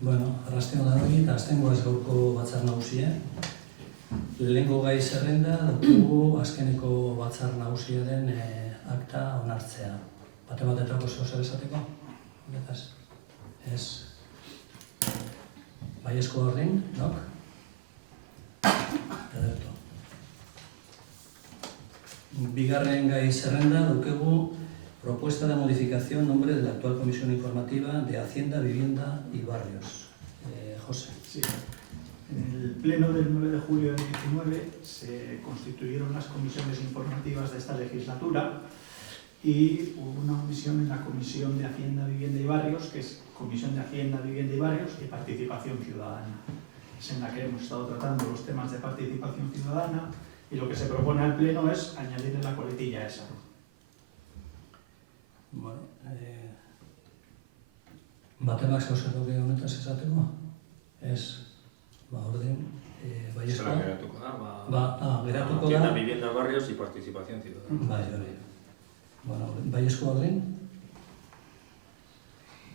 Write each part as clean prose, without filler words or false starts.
Bueno, arrastion da hori, eta aztengo ez gaurko batzar nagusia. Lehengo gai zerrenda, dugu azkeneko batzar nagusiaren akta onartzea. Batetako zer esateko? Betaz? Ez. Baiezko horrein, nok? Ederto. Bigarren gai zerrenda, dugu propuesta de modificación nombre de la actual Comisión Informativa de Hacienda, Vivienda y Barrios. José. Sí. En el pleno del 9 de julio del 19 se constituyeron las comisiones informativas de esta legislatura y hubo una comisión en la Comisión de Hacienda, Vivienda y Barrios, que es Comisión de Hacienda, Vivienda y Barrios y Participación Ciudadana. Es en la que hemos estado tratando los temas de participación ciudadana y lo que se propone al pleno es añadirle la coletilla esa. Bueno, batemak zauzeko honetaz esateko? Ez, orden, baiezkoa? Zela geratuko da, geratuko da. Hacienda, Vivienda, Barrios y Participación Ciudadana. Bai. Bueno, baiezkoa orden?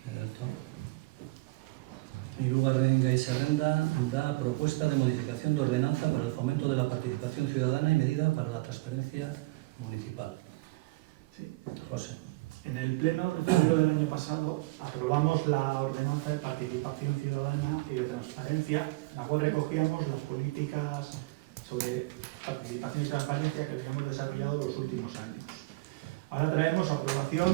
Ederto. Hirugarren gai zerrenda da propuesta de modificación de ordenanza para el fomento de la participación ciudadana y medida para la transparencia municipal. Sí. José. En el pleno de febrero del año pasado aprobamos la ordenanza de participación ciudadana y de transparencia, en la cual recogíamos las políticas sobre participación y transparencia que habíamos desarrollado los últimos años. Ahora traemos a aprobación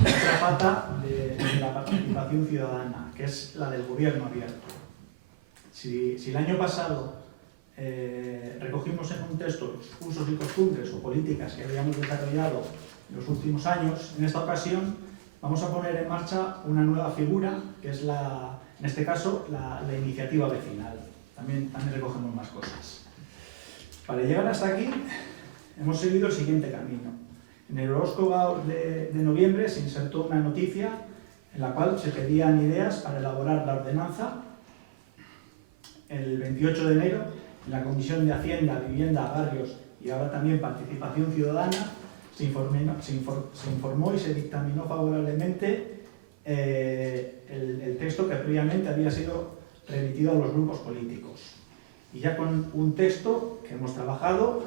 otra pata de la participación ciudadana, que es la del gobierno abierto. Si el año pasado recogimos en un texto los usos y costumbres o políticas que habíamos desarrollado en los últimos años, en esta ocasión vamos a poner en marcha una nueva figura, que es en este caso la iniciativa vecinal. También recogemos más cosas. Para llegar hasta aquí hemos seguido el siguiente camino. En el horóscopo de noviembre se insertó una noticia en la cual se pedían ideas para elaborar la ordenanza. El 28 de enero, en la Comisión de Hacienda, Vivienda, Barrios y ahora también Participación Ciudadana, se informó y se dictaminó favorablemente el texto que previamente había sido remitido a los grupos políticos. Y ya con un texto que hemos trabajado,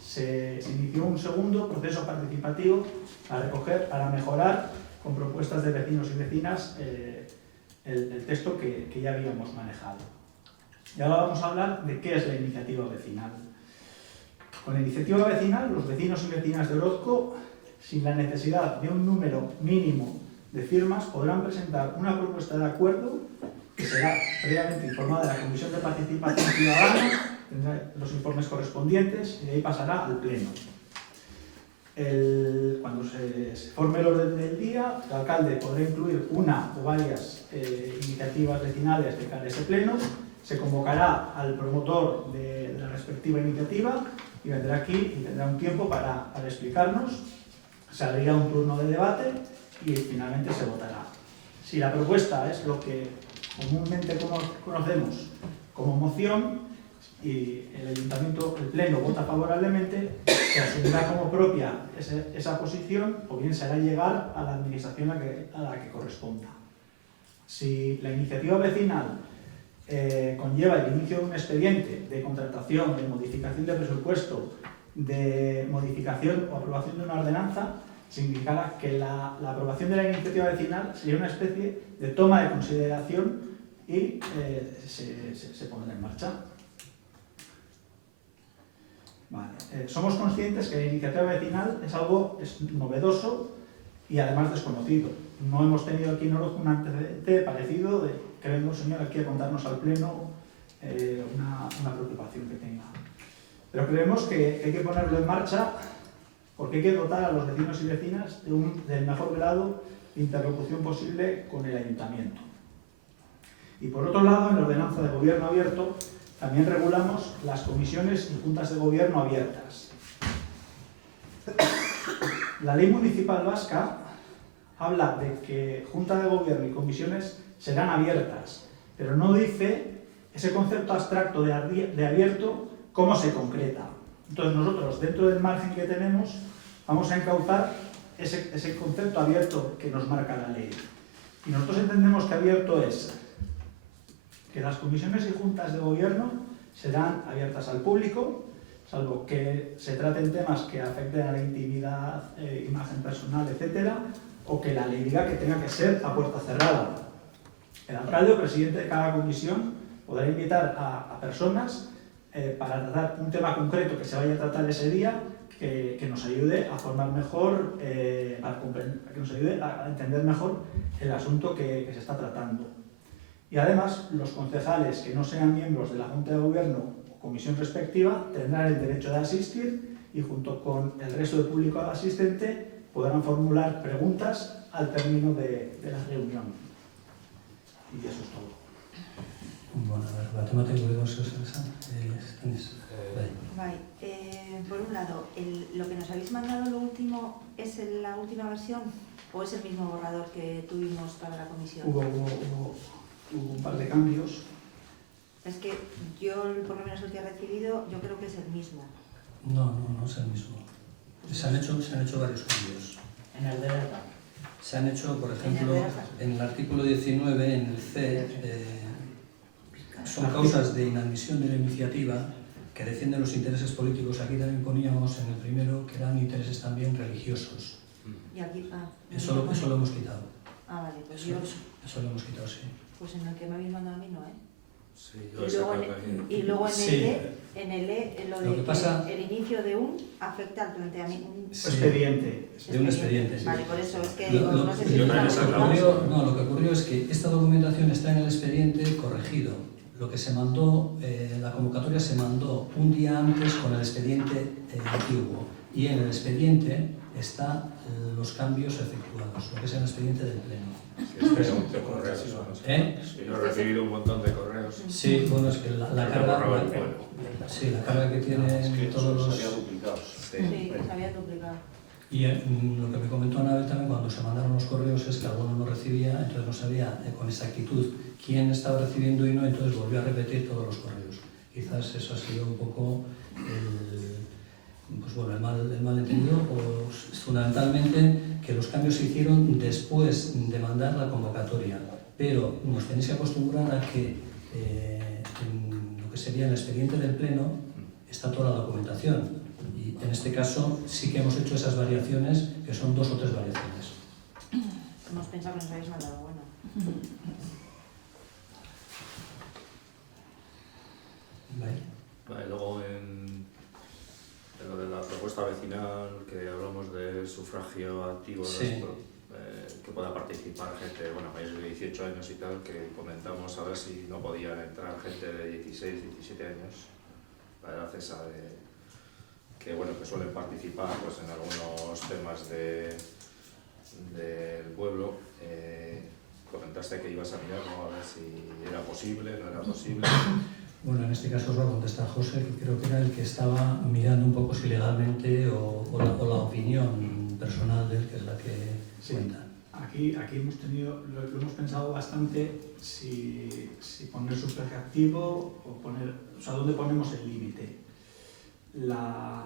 se inició un segundo proceso participativo para mejorar con propuestas de vecinos y vecinas el texto que ya habíamos manejado. Y ahora vamos a hablar de qué es la iniciativa vecinal. Con la iniciativa vecinal, los vecinos y vecinas de Orozco, sin la necesidad de un número mínimo de firmas, podrán presentar una propuesta de acuerdo que será previamente informada de la Comisión de Participación Ciudadana, tendrá los informes correspondientes y de ahí pasará al Pleno. Cuando se forme el orden del día, el alcalde podrá incluir una o varias iniciativas vecinales de cara a ese Pleno, se convocará al promotor de la respectiva iniciativa y vendrá aquí y tendrá un tiempo para explicarnos, se abrirá un turno de debate y finalmente se votará. Si la propuesta es lo que comúnmente conocemos como moción y el ayuntamiento, el pleno vota favorablemente, se asumirá como propia esa posición o bien se hará llegar a la administración a la que corresponda. Si la iniciativa vecinal conlleva el inicio de un expediente de contratación, de modificación de presupuesto, de modificación o aprobación de una ordenanza, significará que la aprobación de la iniciativa vecinal sería una especie de toma de consideración y se pondrá en marcha. Vale. Somos conscientes que la iniciativa vecinal es algo novedoso y además desconocido. No hemos tenido aquí en Orozco un antecedente parecido de que venga un señor aquí a contarnos al pleno una preocupación que tenga. Pero creemos que hay que ponerlo en marcha porque hay que dotar a los vecinos y vecinas del mejor grado de interlocución posible con el ayuntamiento. Y por otro lado, en la ordenanza de gobierno abierto, también regulamos las comisiones y juntas de gobierno abiertas. La ley municipal vasca habla de que junta de gobierno y comisiones serán abiertas, pero no dice ese concepto abstracto de abierto cómo se concreta. Entonces nosotros, dentro del margen que tenemos, vamos a encauzar ese concepto abierto que nos marca la ley. Y nosotros entendemos que abierto es que las comisiones y juntas de gobierno serán abiertas al público, salvo que se traten temas que afecten a la intimidad, imagen personal, etcétera, o que la ley diga que tenga que ser a puerta cerrada. El alcalde o presidente de cada comisión podrá invitar a personas para tratar un tema concreto que se vaya a tratar ese día, que nos ayude a formar mejor, que nos ayude a entender mejor el asunto que se está tratando. Y además, los concejales que no sean miembros de la Junta de Gobierno o comisión respectiva tendrán el derecho de asistir y junto con el resto del público asistente podrán formular preguntas al término de la reunión. Y eso es todo. Bueno, a ver, la temática que vemos es esa. Vale, por un lado, lo que nos habéis mandado lo último, ¿es la última versión o es el mismo borrador que tuvimos para la comisión? Hubo un par de cambios. Es que yo, por lo menos el que he recibido, yo creo que es el mismo. No es el mismo. Se han hecho varios cambios. En el de ETA. Se han hecho, por ejemplo, en el artículo 19, en el C, son causas de inadmisión de la iniciativa que defienden los intereses políticos. Aquí también poníamos en el primero que eran intereses también religiosos. Y aquí, Eso lo hemos quitado. Vale, pues Eso lo hemos quitado, sí. pues en el que me habéis mandado a mí no, ¿eh? Sí, yo he sacado también. Y luego Sí. en el E, lo de Lo que pasa- el inicio de un afecta al planteamiento. Sí. Expediente. De un expediente, sí. Vale, por eso es que Lo- no sé si yo es también he una sacado cosa. lo que ocurrió es que esta documentación está en el expediente corregido. Lo que se mandó, la convocatoria se mandó un día antes con el expediente antiguo y en el expediente están los cambios efectuados, lo que es el expediente del Pleno. Sí, es que son de correos, ¿no? ¿Eh? Sí, yo he recibido un montón de correos. Sí, bueno, es que la carga, sí, la carga que tienen todos los... Sí, se habían duplicado. Y lo que me comentó Anabel también cuando se mandaron los correos es que alguno no recibía, entonces no sabía con exactitud quién estaba recibiendo y no, entonces volvió a repetir todos los correos. Quizás eso ha sido un poco el malentendido, o fundamentalmente que los cambios se hicieron después de mandar la convocatoria, pero nos tenéis que acostumbrar a que en lo que sería el expediente del Pleno está toda la documentación. Y en este caso sí que hemos hecho esas variaciones, que son 2 o 3 variaciones. Hemos pensado que nos habéis mandado bueno. ¿Vale? Vale, luego en lo de la propuesta vecinal, que hablamos de sufragio activo, Sí. que pueda participar gente, bueno, mayores de 18 años y tal, que comentamos a ver si no podían entrar gente de 16, 17 años, la edad esa que suelen participar pues, en algunos temas del pueblo. Comentaste que ibas a mirar, ¿no? A ver si era posible, no era posible. Bueno, en este caso os va a contestar José, que creo que era el que estaba mirando un poco si legalmente o la opinión personal de él, que es la que Sí. cuenta. Aquí lo hemos pensado bastante si poner sufragio activo o dónde ponemos el límite. La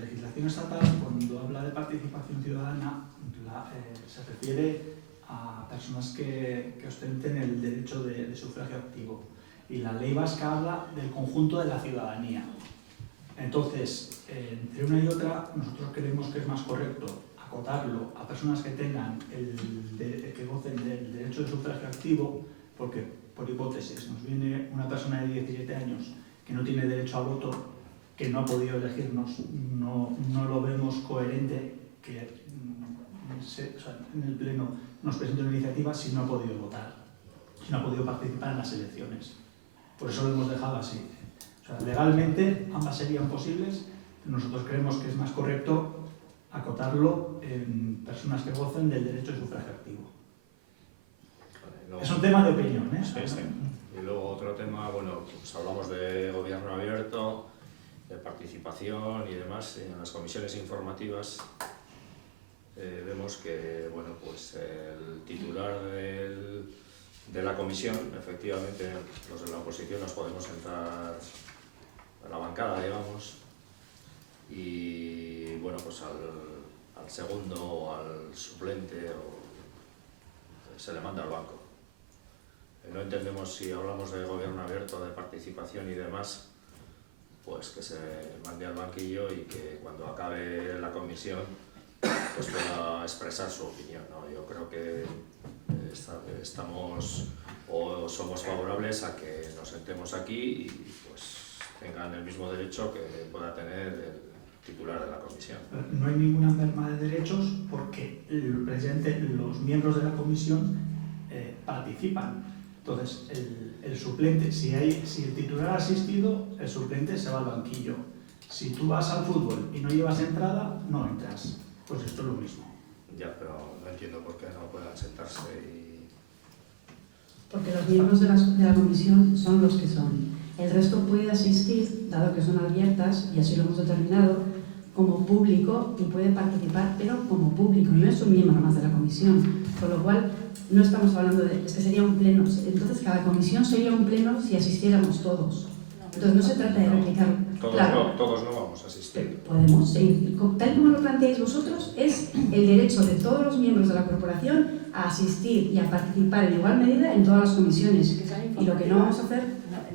legislación estatal, cuando habla de participación ciudadana, se refiere a personas que ostenten el derecho de sufragio activo. Y la ley vasca habla del conjunto de la ciudadanía. Entonces, entre una y otra, nosotros creemos que es más correcto acotarlo a personas que que gocen del derecho de sufragio activo, porque, por hipótesis, nos viene una persona de 17 años que no tiene derecho a voto, que no ha podido elegirnos, no lo vemos coherente que en el Pleno nos presente una iniciativa si no ha podido votar, si no ha podido participar en las elecciones. Por eso lo hemos dejado así. Legalmente ambas serían posibles, pero nosotros creemos que es más correcto acotarlo en personas que gocen del derecho de sufragio activo. Vale, luego, Es un tema de opinión, ¿eh? Sí, sí. Y luego otro tema, pues hablamos de gobierno abierto, de participación y demás. En las comisiones informativas vemos que el titular de la comisión, efectivamente, los de la oposición nos podemos sentar a la bancada, digamos, y al segundo o al suplente se le manda al banco. No entendemos si hablamos de gobierno abierto, de participación y demás, pues que se mande al banquillo y que cuando acabe la comisión pues pueda expresar su opinión, ¿no? Yo creo que estamos o somos favorables a que nos sentemos aquí y pues tengan el mismo derecho que pueda tener el titular de la comisión. No hay ninguna merma de derechos porque el presidente, los miembros de la comisión participan. Entonces, el suplente, si el titular ha asistido, el suplente se va al banquillo. Si tú vas al fútbol y no llevas entrada, no entras. Pues esto es lo mismo. Ya, pero no entiendo por qué no puedan sentarse y... Porque los miembros de la comisión son los que son. El resto puede asistir, dado que son abiertas, y así lo hemos determinado, como público y puede participar, pero como público, no es un miembro más de la comisión. Con lo cual, no estamos hablando de... Es que sería un pleno. Entonces, cada comisión sería un pleno si asistiéramos todos. Entonces, no se trata de replicar... Todos no vamos a asistir. Podemos, tal como lo planteáis vosotros, es el derecho de todos los miembros de la corporación a asistir y a participar en igual medida en todas las comisiones. Y lo que no vamos a hacer,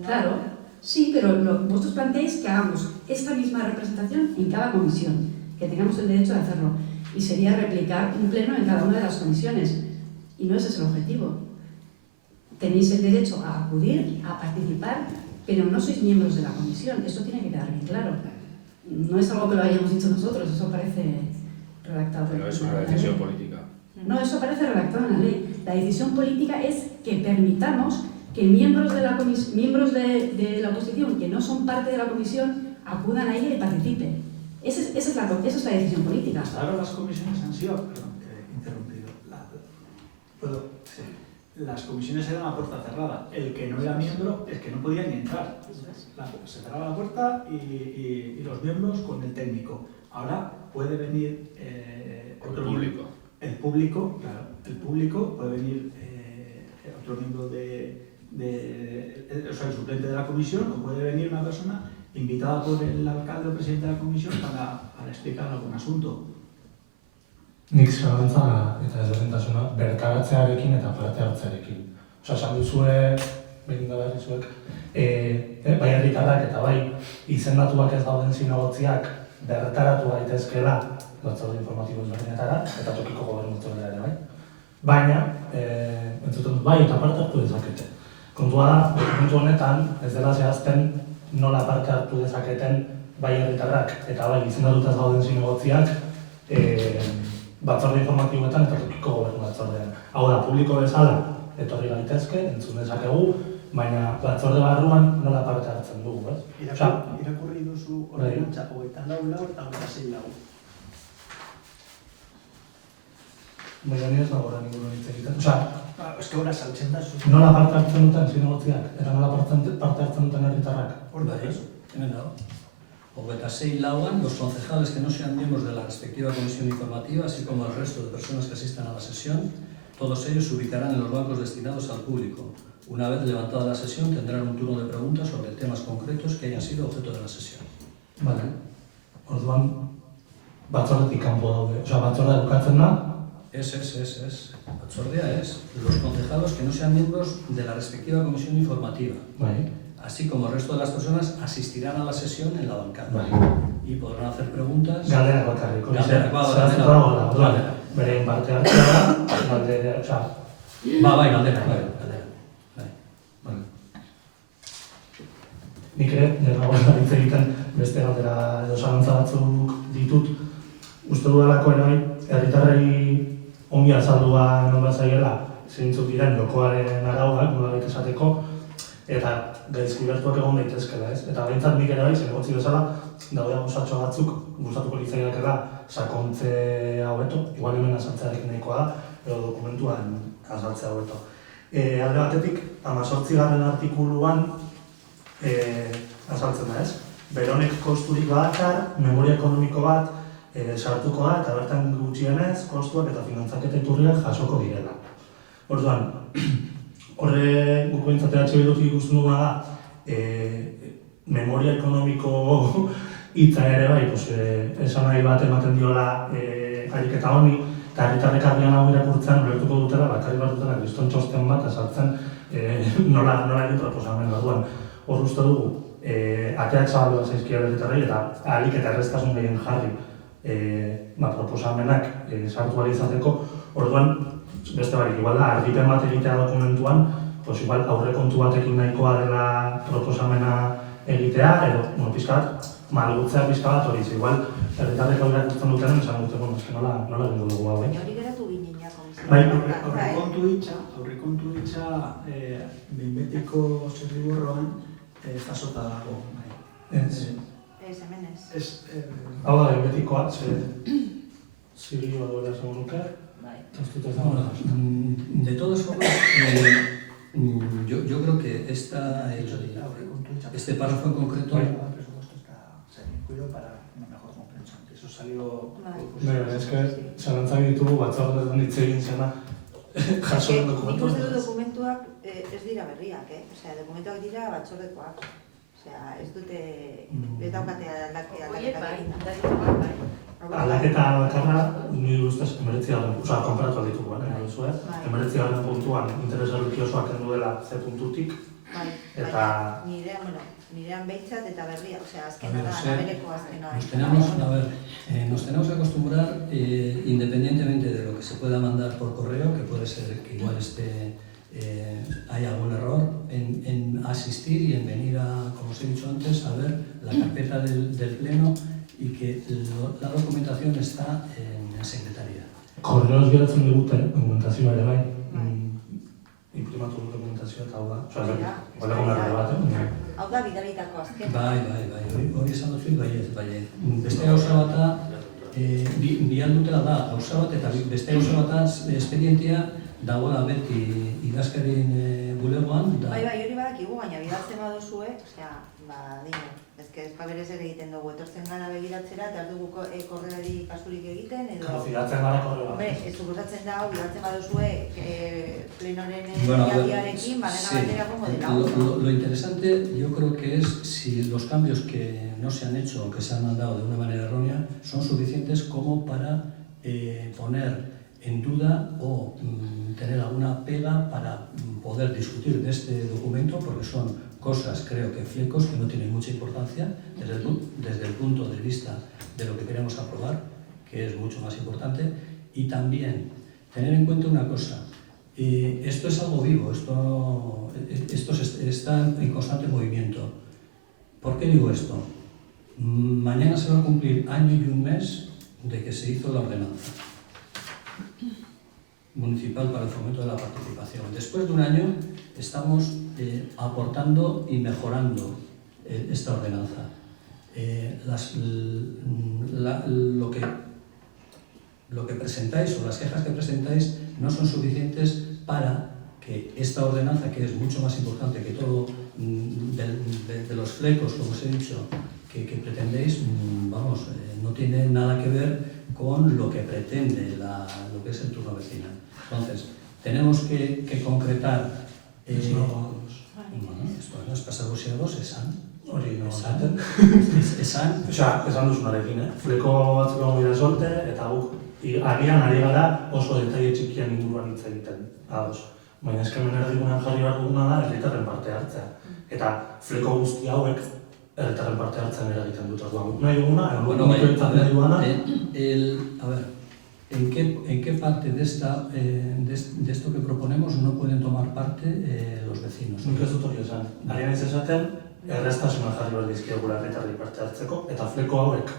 claro, sí, pero vosotros planteáis que hagamos esta misma representación en cada comisión, que tengamos el derecho de hacerlo. Y sería replicar un pleno en cada una de las comisiones. Y no ese es el objetivo. Tenéis el derecho a acudir, a participar, pero no sois miembros de la comisión. Esto tiene que quedar bien claro. No es algo que lo hayamos dicho nosotros, eso parece redactado. Pero es una decisión política. No, eso parece redactado en la ley. La decisión política es que permitamos que miembros de la oposición que no son parte de la comisión acudan a ella y participen. Esa es la decisión política. Hasta ahora las comisiones han sido... Perdón, que he interrumpido. Sí. Las comisiones eran a puerta cerrada. El que no era miembro es que no podía ni entrar. Se cerraba la puerta y los miembros con el técnico. Ahora puede venir otro público. El público, claro. El público puede venir otro miembro o sea, el suplente de la comisión, o puede venir una persona invitada por el alcalde o presidente de la comisión para explicar algún asunto. Nik zalantza eta ezberdintasuna bertaratzearekin eta parte hartzearekin. Osa, esan duzue, behin da berri zuek, bai herritarrak eta bai izendatuak ez dauden zinegotziak bertaratu gaitezkeela batzorde informatibo ezberdinetara eta tokiko gobernu batzordera ere bai. Baina, entzuten dut bai eta parte hartu dezakete. Kontua da, dokumentu honetan ez dela zehazten nola parte hartu dezaketen bai herritarrak eta bai izendatuta ez dauden zinegotziak batzorde informatiboetan eta tokiko gobernu batzordean. Hau da, publiko bezala etorri gaitezke, entzun dezakegu, baina batzorde barruan nola parte hartzen dugu, ez? Irakurri duzu ordenantza 24 eta 26. Baina nire ez dago horren inguruan hitz egiten. Osa, es que ahora saltzen da zu. nola parte hartzen duten zinegotziak, eta nola parte hartzen duten herritarrak. Hemen dago. 26 los concejales que no sean miembros de la respectiva comisión informativa, así como el resto de personas que asistan a la sesión, todos ellos se ubicarán en los bancos destinados al público. Una vez levantada la sesión, tendrán un turno de preguntas sobre temas concretos que hayan sido objeto de la sesión. Vale. Orduan, batzordetik kanpo daude. Osa, batzordea bukatzen da? Es. Batzordea es los concejales que no sean miembros de la respectiva comisión informativa. Bai. Así como el resto de las personas asistirán a la sesión en la bancada. Bai. Y podrán hacer preguntas. Galderak bakarrik. Galdera. Beren parte hartzea da, galdera, osa... Bai, galdera. Nik ere, nire nagoen hitz egiten beste galdera edo zalantza batzuk ditut. Uste dudalako ere bai, herritarrei ongi azaldua non bazaiela zeintzuk diren jokoaren arauak, nolabait esateko, eta gaizki bertuak egon daitezkela, ez? Eta behintzat nik ere bai, zenegotzi bezala, daude gauzatxo batzuk, gustatuko litzaiakela sakontzea hobeto, igual hemen azaltzearekin nahikoa da, edo dokumentuan azaltzea hobeto. Alde batetik, 18. artikuluan azaltzen da, ez? Beronek kosturik badakar, memoria ekonomiko bat sartuko da, eta bertan gutxienez, kostuak eta finantzaketa iturriak jasoko direla. Orduan, horre guk behintzat EH ikusten duguna da, memoria ekonomiko hitza ere bai, esan nahi bat ematen diola ariketa honi, eta herritarrek agian hau irakurtzen ulertuko dutela, bakarrik bat dutela, kriston txosten bat azaltzen nola egin proposamen orduan. Hor uste dugu, ateak zabaldu zaizkia herritarrei eta ahalik eta erreztasun gehien jarri proposamenak sartu ahal izateko. Orduan, beste barik, igual da, argipen bat egitea dokumentuan, pues igual aurrekontu batekin nahikoa dela proposamena egitea, edo pixkat, malgutzea pixka bat hori, igual herritarrek hau irakurtzen dutenen esan dute, bueno, eske nola egingo dugu hau, Baina hori geratu ginen ja komisioan. Bai, aurrekontu hitza behin-betiko zirriborroan jasota dago. Ez. Ez, hemen ez. Hau da, behin-betikoa, zirrioa duela esan nuke, Bueno, de todas formas, yo creo que este párrafo en concreto... Cuido para una mejor comprensión. Eso salió... es que zalantzak ditugu batzordetan hitz egin zena jaso den dokumentu. Nik uste du dokumentuak ez dira berriak, Osea, dokumentuak dira batzordekoak. Osea, ez dute... Ez daukate Aldaketa bakarra, nire ustez, 19. Konparatu alditugu, duzue. 19. puntuan interesaruki osoak kendu dela ze puntutik. Eta... Nirean behintzat eta berria, osea, azkena da, nabereko azkena. Nos tenemos que acostumbrar, independientemente de lo que se pueda mandar por correo, que puede ser que igual hay algún error, en asistir y en venir a, como os he dicho antes, a ver la carpeta del pleno y que la documentación está en secretaría. Korreoz geratzen digute dokumentazioa ere bai. Imprimatu du dokumentazioa eta hau da. Osa, hau da bidalitako azkena. Bai, hori esan dut bai. Beste gauza bata, bialdutela da gauza bat eta beste gauza bataz espedientea dagoela beti idazkarien bulegoan. Bai, hori badakigu, baina bidaltzen baduzue, osea, dino. Ez berez ere egiten dugu, etortzen gara begiratzera, eta dugu korreari kasurik egiten, edo... Bidatzen gara korreoa. Hombre, ez suposatzen da, bidatzen baduzue plenoren diabiarekin, badena batera gongo dela. Lo interesante, yo creo que es si los cambios que no se han hecho o que se han mandado de una manera errónea son suficientes como para poner en duda o tener alguna pega para poder discutir de este documento, porque son cosas, creo que flecos que no tienen mucha importancia desde el punto de vista de lo que queremos aprobar, que es mucho más importante, y también tener en cuenta una cosa, esto es algo vivo, esto está en constante movimiento. ¿Por qué digo esto? Mañana se va a cumplir año y un mes de que se hizo la ordenanza municipal para el fomento de la participación. Después de un año estamos aportando y mejorando esta ordenanza. Lo que presentáis o las quejas que presentáis no son suficientes para que esta ordenanza, que es mucho más importante que todo de los flecos, como os he dicho, que pretendéis, no tiene nada que ver con lo que pretende lo que es el turno vecinal. Entonces, tenemos que concretar... ez pasagusiagoz, esan. Hori no Esan. Esan duzunarekin, fleko batzuk egon bidea solte, eta guk agian ari gara oso detaile txikian inguruan hitz egiten. Baina eskemen erdigunean jarri behar duguna da herritarren parte hartzea. Eta fleko guzti hauek herritarren parte hartzen eragiten dut orduan. Nahi duguna, a ver, ¿en qué parte de esto que proponemos no pueden tomar parte los vecinos? Nik ez dut hori esan. Arian ez esaten, erreztasuna jarri behar dizkiegula herritarrei parte hartzeko, eta fleko hauek,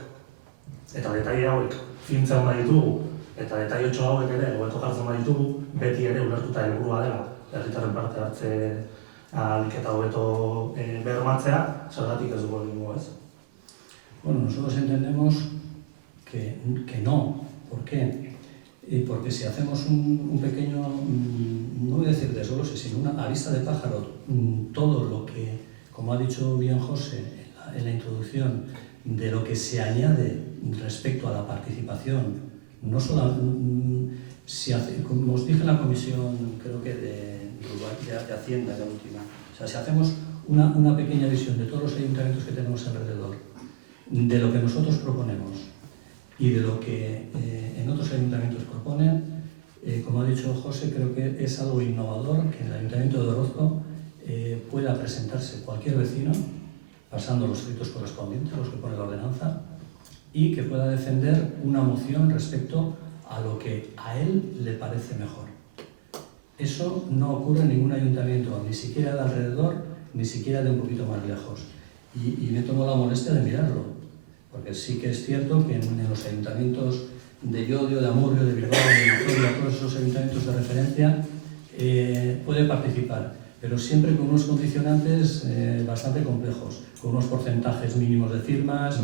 eta detaile hauek fintzen baditugu, eta detaiotxo hauek ere hobeto jartzen baditugu, beti ere ulertuta helburua dela herritarren parte hartze ahalik eta hobeto bermatzea, zergatik ez dugu egingo ez? Bueno, nosotros entendemos que no. ¿Por qué? Porque si hacemos un pequeño, no voy a decir desglose, sino una a vista de pájaro, todo lo que, como ha dicho bien José en la introducción, de lo que se añade respecto a la participación, no solo, como os dije en la comisión, creo que de Hacienda, la última, o sea, si hacemos una pequeña visión de todos los ayuntamientos que tenemos alrededor, de lo que nosotros proponemos, y de lo que en otros ayuntamientos proponen. Como ha dicho José, creo que es algo innovador que en el Ayuntamiento de Orozco pueda presentarse cualquier vecino, pasando los ritos correspondientes, los que pone la ordenanza, y que pueda defender una moción respecto a lo que a él le parece mejor. Eso no ocurre en ningún ayuntamiento, ni siquiera de alrededor, ni siquiera de un poquito más lejos. Y me tomo la molestia de mirarlo, porque sí que es cierto que en los ayuntamientos de Llodio, de Amurrio, de Bilbao, de Vitoria, todos esos ayuntamientos de referencia, puede participar, pero siempre con unos condicionantes bastante complejos, con unos porcentajes mínimos de firmas,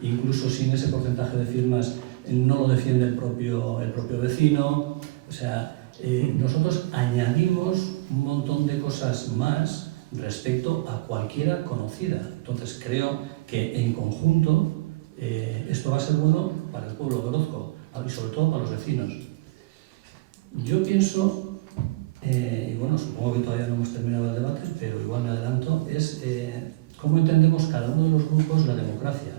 incluso sin ese porcentaje de firmas no lo defiende el propio vecino. O sea, nosotros añadimos un montón de cosas más respecto a cualquiera conocida. Entonces creo que en conjunto esto va a ser bueno para el pueblo de Orozco y sobre todo para los vecinos. Yo pienso, y bueno, supongo que todavía no hemos terminado el debate, pero igual me adelanto, es cómo entendemos cada uno de los grupos la democracia.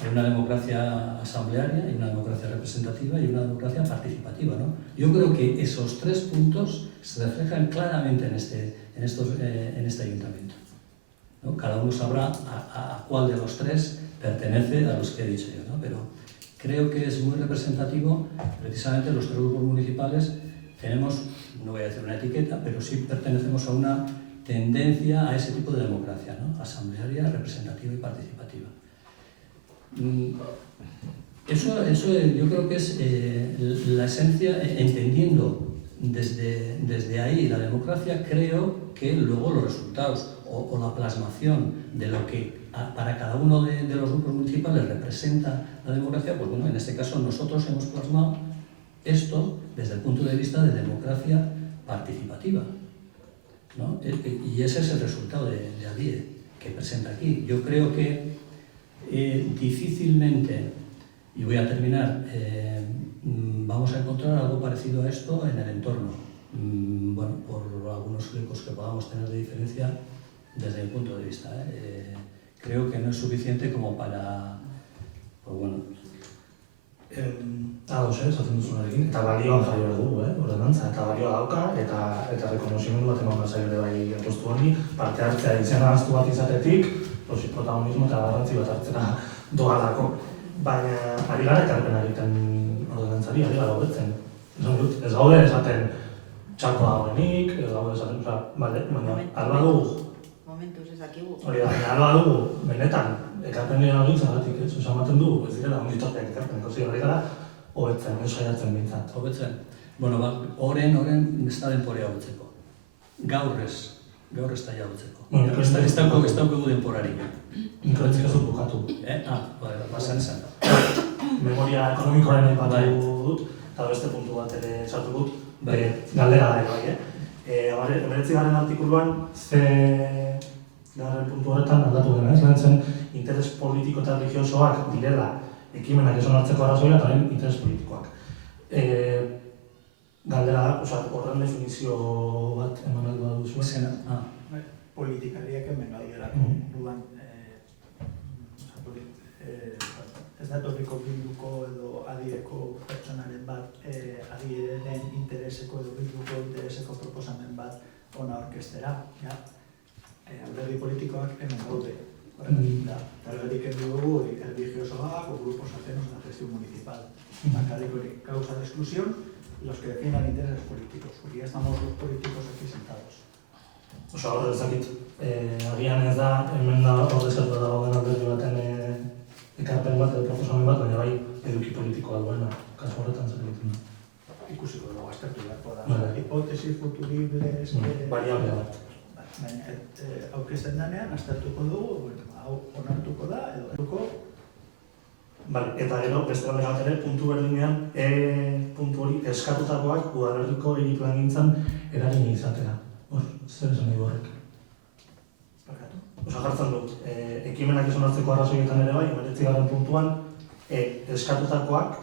Hay una democracia asamblearia, hay una democracia representativa y una democracia participativa, ¿no? Yo creo que esos tres puntos se reflejan claramente en este ayuntamiento, ¿no? Cada uno sabrá a cuál de los tres pertenece a los que he dicho yo, ¿no? Pero creo que es muy representativo. Precisamente los tres grupos municipales tenemos, no voy a decir una etiqueta, pero sí pertenecemos a una tendencia a ese tipo de democracia, ¿no? Asamblearia, representativa y participativa. Eso yo creo que es la esencia, entendiendo desde ahí la democracia. Creo que luego los resultados o la plasmación de lo que para cada uno de los grupos municipales representa la democracia, pues bueno, en este caso nosotros hemos plasmado esto desde el punto de vista de democracia participativa, ¿no? Y ese es el resultado de ADIE que presenta aquí. Yo creo que difícilmente, y voy a terminar, vamos a encontrar algo parecido a esto en el entorno. Bueno, por algunos flecos que podamos tener de diferencia desde mi punto de vista. Creo que no es suficiente como para, pues bueno. Ados, esaten duzunarekin, eta balioan jarri behar dugu, ordenantza, eta balioa dauka, eta rekonozimendu bat eman behar ere bai postu honi, parte hartzea izena ahaztu bat izatetik, protagonismo eta garrantzi bat hartzera doalako. Baina ari gara ekarpena egiten ordenantzari, ari gara hobetzen. Ez gaude esaten txarto dagoenik, ez gaude esaten, baina alba dugu. Momentuz ez dakigu. Hori da, baina alba dugu, benetan, ekarpen dira egintzagatik, esamaten dugu, ez direla onditorteak ekarpen, kozi hori gara, hobetzen, saiatzen bintzat. Hobetzen. Bueno, horren ez da denporea hobetzeko. Gaur ez da ja hobetzeko. Ez daukagu denporarik. Inkretzik ez dut bukatu. Basan esan. Memoria ekonomikoaren aipatu dut, eta beste puntu bat ere sartu dut, galdera da bai, 19. artikuluan, garren puntu horretan aldatu dena, lehen zen interes politiko eta religiosoak direla ekimenak ez onartzeko arrazoia eta lehen interes politikoak. Galdera, horren definizio bat eman aldo da duzu. Politikariak hemen gaudelako, dudan, ez da etorriko bilduko edo adieko pertsonaren bat, adieren intereseko edo bilduko intereseko proposamen bat ona orkestera. Alderdi politikoak hemen gaude. Alderdik endu dugu religiosoak o grupos ajenos a la gestión municipal. Bakarrik causa de exclusión los que defiendan intereses políticos, porque ya estamos los políticos aquí sentados. Oso, hor ezakit, agian ez da, hemen da ordezkatu da dagoen alderdi baten ekarpen bat edo proposamen bat, baina bai eduki politikoa duena, kasu horretan zer egiten da. Ikusiko dugu, aztertu beharko da. Hipotesis futuribles... Variable bat. Baina, aurkezten denean, aztertuko dugu, hau onartuko da, edo onartuko. Eta gero, beste bat ere, puntu berdinean, puntu hori eskatutakoak udalerriko hiri plangintzan eragin izatea. Hor, zer esan nahi horrek? Osa jartzen dut, ekimenak ez onartzeko arrazoietan ere bai, 19. puntuan, eskatutakoak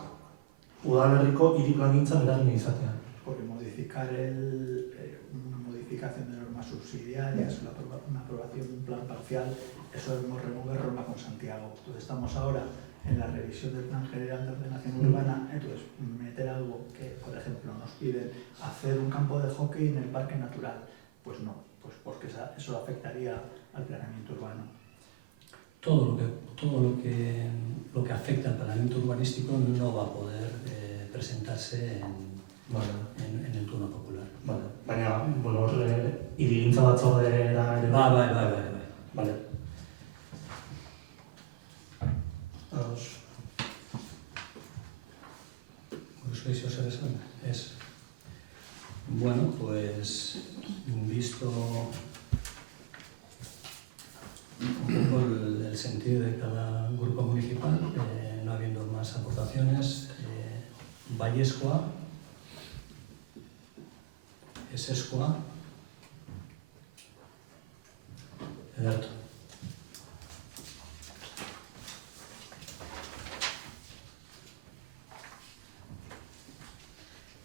udalerriko hiri plangintzan eragin izatea. Porque modificar una modificación de normas subsidiarias, una aprobación de un plan parcial, eso debemos removerlo con Santiago. Entonces estamos ahora en la revisión del Plan General de Ordenación Urbana, entonces meter algo que, por ejemplo, nos piden hacer un campo de hockey en el Parque Natural, pues no, pues porque eso afectaría al planeamiento urbano. Todo lo que afecta al planeamiento urbanístico no va a poder presentarse en el turno popular. Vale. Baina, bueno, hirigintza batzordera ere... Bai. Vale. Ados. Eso es. Bueno, pues visto un poco el sentido de cada grupo municipal, no habiendo más aportaciones, Vallescoa, Esescoa, Ederto.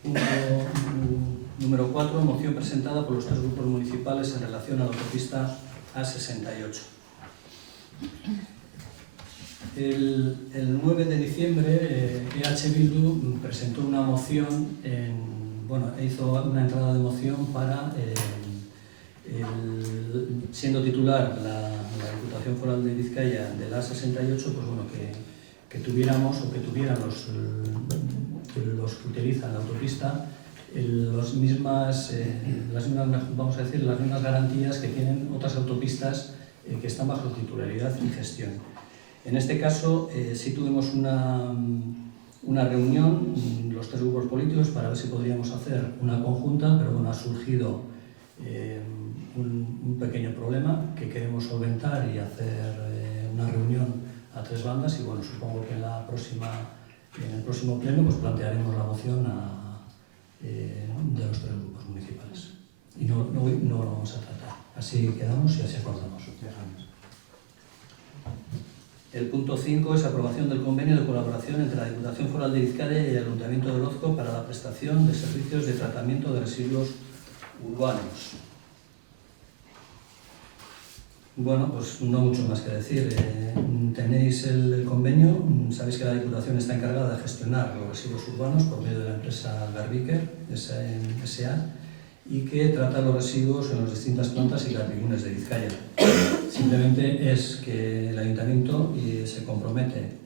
Punto número 4, moción presentada por los 3 grupos municipales en relación a la autopista A68. El 9 de diciembre EH Bildu presentó una moción, hizo una entrada de moción para, siendo titular la Diputación Foral de Vizcaya de la A68, pues bueno, que tuviéramos o que tuvieran los que utilizan la autopista las mismas garantías que tienen otras autopistas que están bajo titularidad y gestión. En este caso sí tuvimos una reunión, los 3 grupos políticos, para ver si podríamos hacer una conjunta, pero bueno, ha surgido un pequeño problema que queremos solventar y hacer una reunión a 3 bandas y bueno, supongo que en el próximo pleno pues plantearemos la moción de los 3 grupos municipales. Y no lo vamos a tratar. Así quedamos y así acordamos. El punto 5 es aprobación del convenio de colaboración entre la Diputación Foral de Vizcaya y el Ayuntamiento de Orozco para la prestación de servicios de tratamiento de residuos urbanos. Bueno, pues no mucho más que decir. Tenéis el convenio, sabéis que la Diputación está encargada de gestionar los residuos urbanos por medio de la empresa Garbiker S.A. y que trata los residuos en las distintas plantas y garbigunes de Vizcaya. Simplemente es que el Ayuntamiento se compromete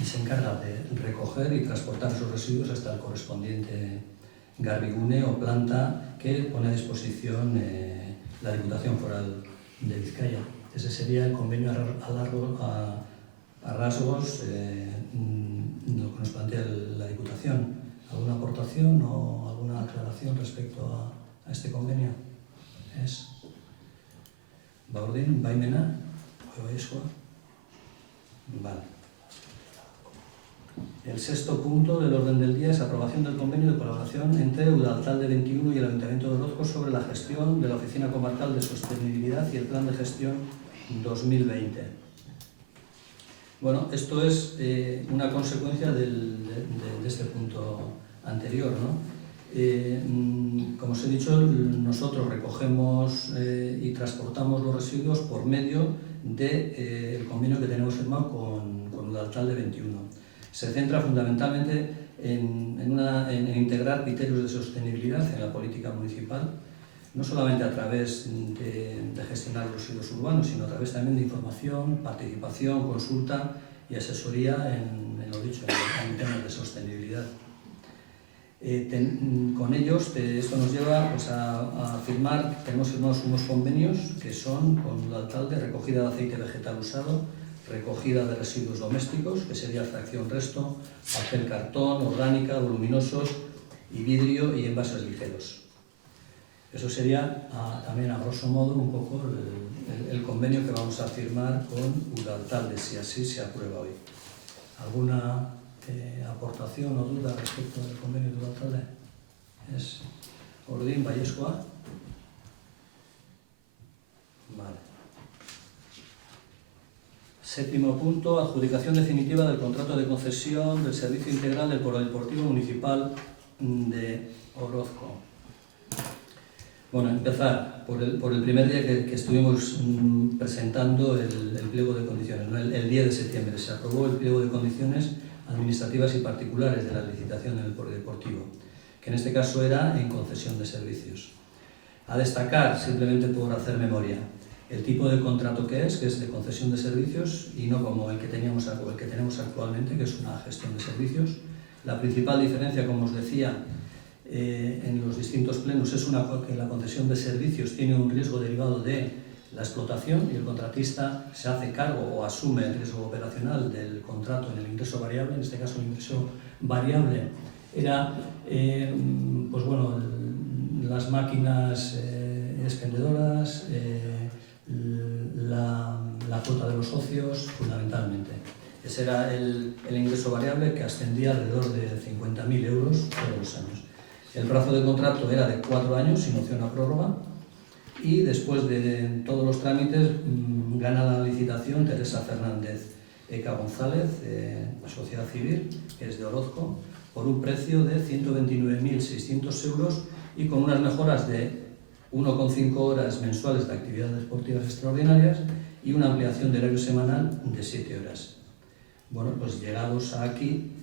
y se encarga de recoger y transportar esos residuos hasta el correspondiente garbigune o planta que pone a disposición la Diputación Foral de Vizcaya. Ese sería el convenio a rasgos lo que nos plantea la Diputación. ¿Alguna aportación o alguna aclaración respecto a este convenio? Baurdin, baimena, Vallescoa. Vale. El 6º punto del orden del día es aprobación del convenio de colaboración entre Udaltalde 21 y el Ayuntamiento de Orozco sobre la gestión de la Oficina Comarcal de Sostenibilidad y el Plan de Gestión 2020. Bueno, esto es una consecuencia de este punto anterior, ¿no? Como os he dicho, nosotros recogemos y transportamos los residuos por medio del convenio que tenemos firmado con Udaltalde 21. Se centra fundamentalmente en integrar criterios de sostenibilidad en la política municipal, no solamente a través de gestionar los residuos urbanos, sino a través también de información, participación, consulta y asesoría en lo dicho, en temas de sostenibilidad. Con ellos, esto nos lleva pues, a firmar, tenemos firmados unos convenios que son con Udaltalde, recogida de aceite vegetal usado, recogida de residuos domésticos, que sería fracción resto, papel cartón, orgánica, voluminosos y vidrio y envases ligeros. Eso sería también a grosso modo un poco el convenio que vamos a firmar con Udaltalde, si así se aprueba hoy. ¿Alguna aportación o duda respecto del convenio de Udaltalde? Es Ordín, Vallescoa. Vale. 7º punto, adjudicación definitiva del contrato de concesión del servicio integral del polideportivo municipal de Orozco. Bueno, empezar por el primer día que estuvimos presentando el pliego de condiciones, ¿no? El 10 de septiembre se aprobó el pliego de condiciones administrativas y particulares de la licitación en el polideportivo, que en este caso era en concesión de servicios. A destacar, simplemente por hacer memoria, el tipo de contrato que es de concesión de servicios y no como el que tenemos actualmente, que es una gestión de servicios. La principal diferencia, como os decía, en los distintos plenos es que la concesión de servicios tiene un riesgo derivado de la explotación y el contratista se hace cargo o asume el riesgo operacional del contrato en el ingreso variable. En este caso el ingreso variable era pues bueno, las máquinas expendedoras, la cuota de los socios, fundamentalmente. Ese era el ingreso variable, que ascendía alrededor de 50.000 euros todos los años. El plazo de contrato era de 4 años, sin opción a prórroga, y después de todos los trámites gana la licitación Teresa Fernández Eca González, Sociedad Civil, que es de Orozco, por un precio de 129.600 euros y con unas mejoras de 1,5 horas mensuales de actividades deportivas extraordinarias y una ampliación de horario semanal de 7 horas. Bueno, pues llegados a aquí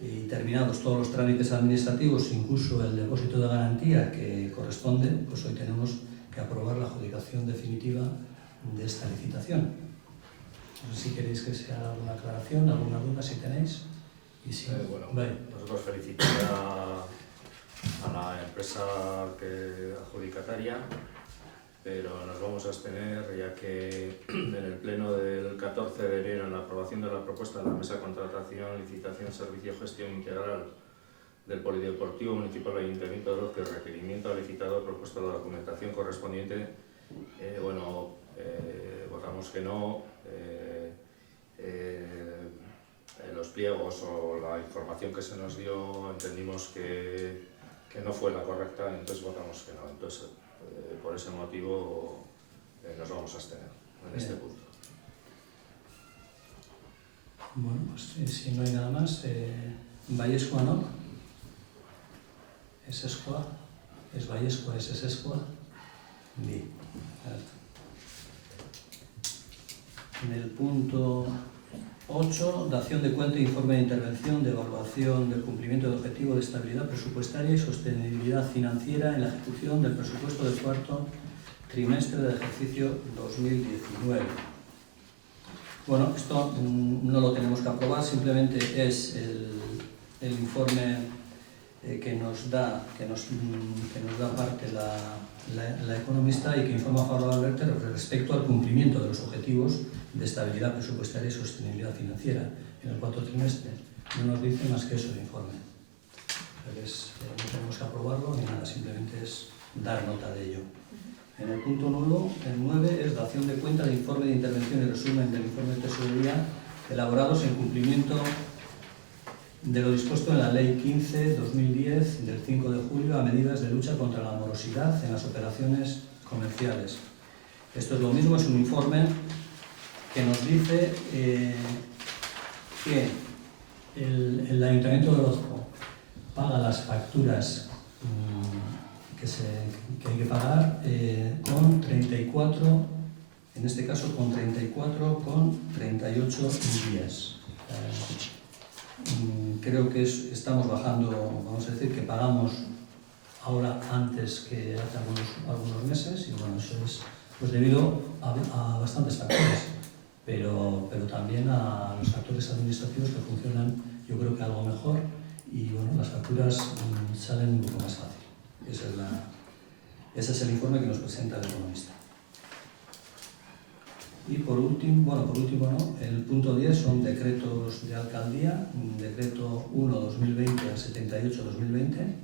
y terminados todos los trámites administrativos, incluso el depósito de garantía que corresponde, pues hoy tenemos que aprobar la adjudicación definitiva de esta licitación. No sé si queréis que se haga alguna aclaración, alguna duda, si tenéis. Y si Bueno, vale. nosotros felicitar a la empresa adjudicataria, pero nos vamos a abstener ya que en el pleno del 14 de enero, en la aprobación de la propuesta de la mesa de contratación, licitación, servicio, gestión integral del Polideportivo Municipal Ayuntamiento de Orozco y requerimiento al licitador propuesto la documentación correspondiente, votamos que no. Los pliegos o la información que se nos dio entendimos que no fue la correcta, entonces votamos que no. Entonces, por ese motivo nos vamos a abstener en este punto. Bueno, pues si no hay nada más, Vallescoa no. Es Escoa, es Vallescoa, es Escoa. Bien. En el punto 8, dación de cuenta e informe de intervención de evaluación del cumplimiento del objetivo de estabilidad presupuestaria y sostenibilidad financiera en la ejecución del presupuesto del cuarto trimestre del ejercicio 2019. Bueno, esto no lo tenemos que aprobar, simplemente es el informe que nos da parte la economista y que informa favorablemente respecto al cumplimiento de los objetivos de estabilidad presupuestaria y sostenibilidad financiera en el cuarto trimestre. No nos dice más que eso el informe. Entonces, no tenemos que aprobarlo ni nada, simplemente es dar nota de ello. En el punto 9 es dación de cuenta de informe de intervención y resumen del informe de tesorería elaborados en cumplimiento de lo dispuesto en la Ley 15/2010 del 5 de julio a medidas de lucha contra la morosidad en las operaciones comerciales. Esto es lo mismo, es un informe que nos dice que el Ayuntamiento de Orozco paga las facturas que hay que pagar con 34, en este caso con 34,38 días. Creo que estamos bajando, vamos a decir que pagamos ahora antes que hace algunos meses, y bueno, eso es pues debido a bastantes factores, pero también a los factores administrativos que funcionan, yo creo que algo mejor, y bueno, las facturas salen un poco más fácil. Ese es el informe que nos presenta el economista. Y por último no, el punto 10 son decretos de alcaldía, decreto 1/2020 al 78/2020,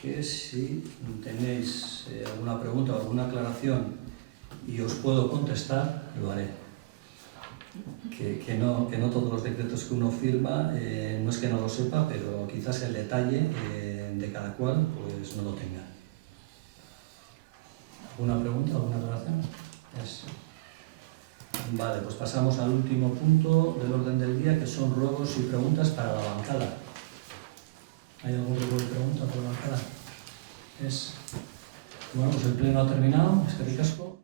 que si tenéis alguna pregunta o alguna aclaración y os puedo contestar, lo haré. Que no todos los decretos que uno firma, no es que no lo sepa, pero quizás el detalle de cada cual pues no lo tenga. ¿Alguna pregunta, alguna aclaración? Vale, pues pasamos al último punto del orden del día, que son ruegos y preguntas para la bancada. ¿Hay algún ruego y pregunta para la bancada? Bueno, pues el pleno ha terminado. Eskerrik asko.